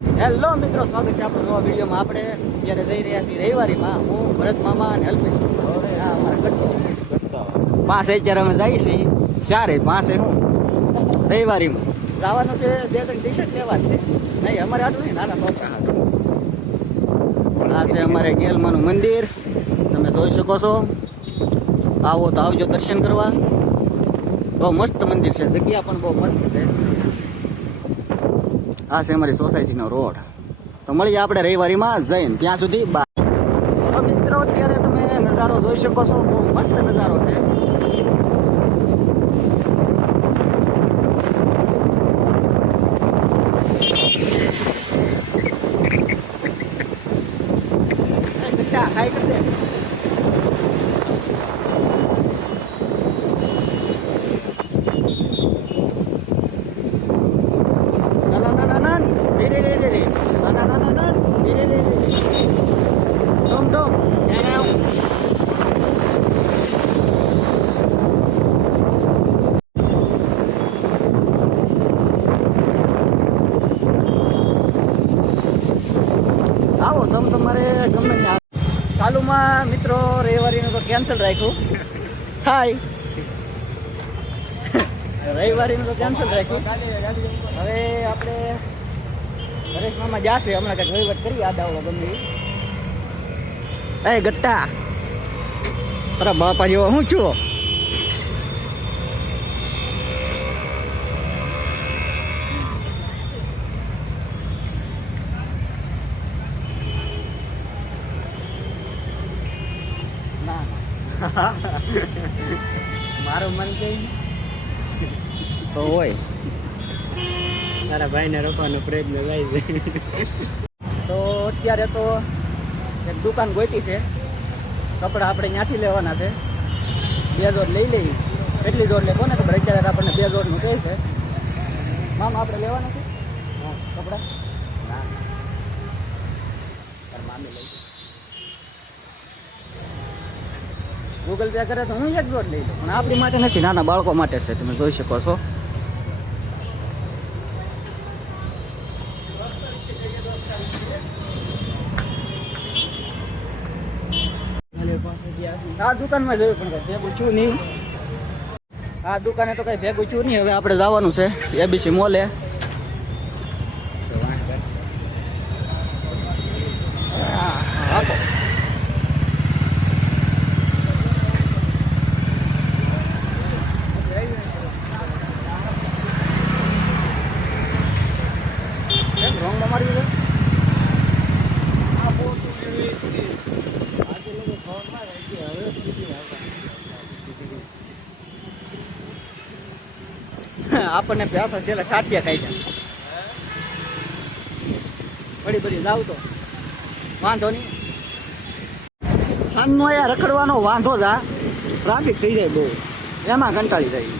Hello મિત્રો, સ્વાગત છે આપણો નવા વિડીયોમાં. આપણે જ્યારે જઈ રહ્યા છીએ રવિવારીમાં, હું ભરત મામા અને અલ્પેશ. હવે આ અમારા પાંચ અત્યારે અમે જઈએ છીએ, ચારે પાંચે હું રવિવારીમાં જવાનું છે. 2-3 ટી-શર્ટ લેવા છે. નહીં અમારે આટલું નહીં, નાના છોકરા હાટું. આ છે અમારે ગેલમાનું મંદિર, તમે જોઈ શકો છો. આવો તો આવજો દર્શન કરવા. બહુ મસ્ત મંદિર છે, જગ્યા પણ બહુ મસ્ત છે. આ છે અમારી સોસાયટીનો રોડ. તો મળીએ આપણે રવિવારીમાં જઈને, ત્યાં સુધી બાય. તો મિત્રો અત્યારે તમે નજારો જોઈ શકો છો, બહુ મસ્ત નજારો છે. હાઈ કરી દે. આવો તમારે ગમે ત્યાં. ચાલુમાં મિત્રો રવિવારીનું તો કેન્સલ રાખ્યું. હાય, રવિવારીનું તો કેન્સલ રાખ્યું. હવે આપણે હરેશ મામા જાશે, હમણાં કંઈક વહીવટ કરી આદાવડો ગમે. એ ગટ્ટા તારા બાપા જેવો હું છું. મારું મન કઈ તો હોય. તારા ભાઈને રોકવાનો પ્રયત્ન થાય છે. તો અત્યારે તો એક દુકાન ગોતી છે, કપડાં આપણે ત્યાંથી લેવાના છે. 2 જોડ લઈ લઈ. કેટલી જોડ લે કોને ખબર, અત્યારે આપણને 2 જોડનું કહે છે. મામા આપણે લેવાના છે કપડાં? ના, મામી લઈ ગૂગલ પે કરે તો હું 1 જોડ લઈ લઉં, પણ આપણી માટે નથી, નાના બાળકો માટે છે. તમે જોઈ શકો છો. આ દુકાનમાં જોયું પણ કઈ ભેગું છું નહીં. આ દુકાને તો કઈ ભેગું છું નહીં. હવે આપણે જવાનું છે એબીસી મોલે. આપો રોંગમાં મારી દીધો. આપણને પ્યાસા છે એટલે કાઠિયા ખાઈ જાય. ફરી ફરી જાવ તો વાંધો નહીં. ખાનનો અહીંયા રખડવાનો વાંધો જ આ ટ્રાફિક થઈ જાય બહુ, એમાં કંટાળી જાય.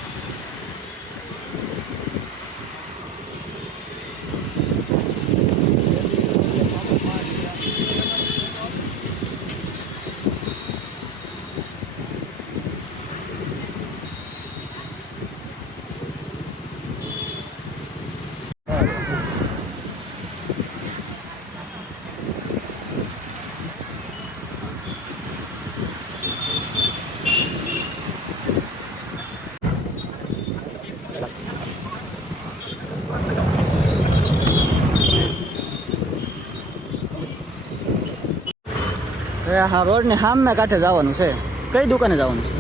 હા, રોડની સામે કાંઠે જવાનું છે. કઈ દુકાને જવાનું છે?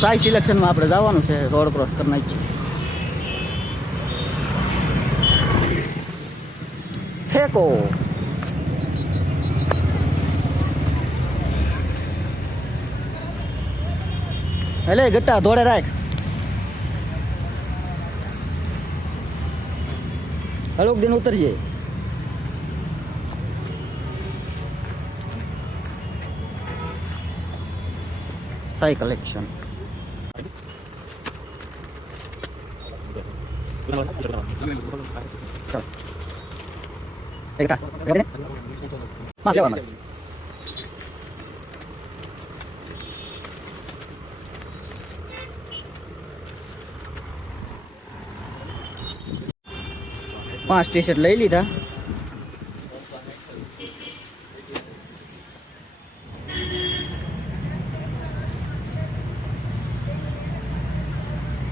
સાઈ સિલેક્શનમાં આપણે જવાનું છે. રોડ ક્રોસ કરી નાખીએ. ફેંકો એટલે ગટ્ટા ધોળે રાખ. હળુક દિન ઉતરજે. સાઈ કલેક્શન. 5 ટી-શર્ટ લઈ લીધા.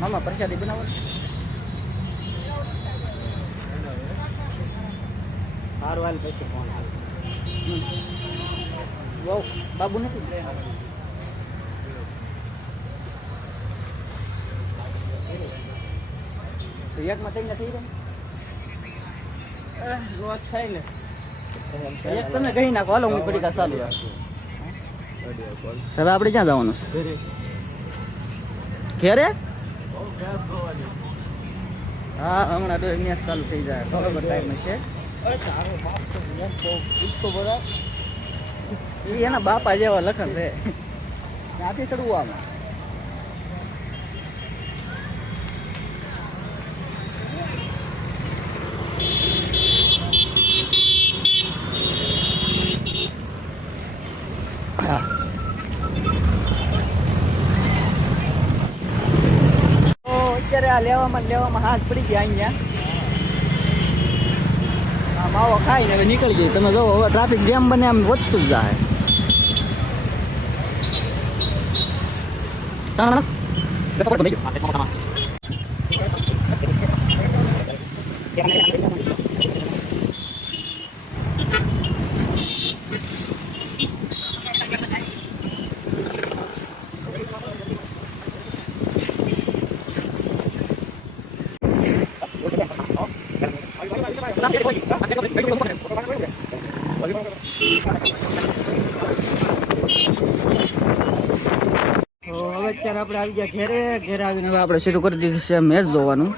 મામા પ્રસાદી બનાવો. સારું હાલ પછી ફોન હાલ. વાવ બાબુ નથી. એકમાં થઈ નથી રોજ થાય ને એક તમે કહી નાખો હાલો હું પડીકા ચાલુ રાખું. હવે આપણે ક્યાં જવાનું છે? ઘેરે? હા હમણાં તો મેચ ચાલુ થઈ જાય બરોબર ટાઈમ છે. એ એના બાપા જેવા લખન છે ત્યાંથી ચડવું આમાં. હા તો અત્યારે આ લેવામાં હાથ પડી ગયા અહીંયા. આ માવો ખાઈને હવે નીકળી ગઈ. તમે જો હવે ટ્રાફિક જેમ બને એમ વધતું જ જાય. તો હવે અત્યારે આપણે આવી ગયા ઘેરે આવીને હવે આપણે શરૂ કરી દીધું છે મેચ જોવાનું.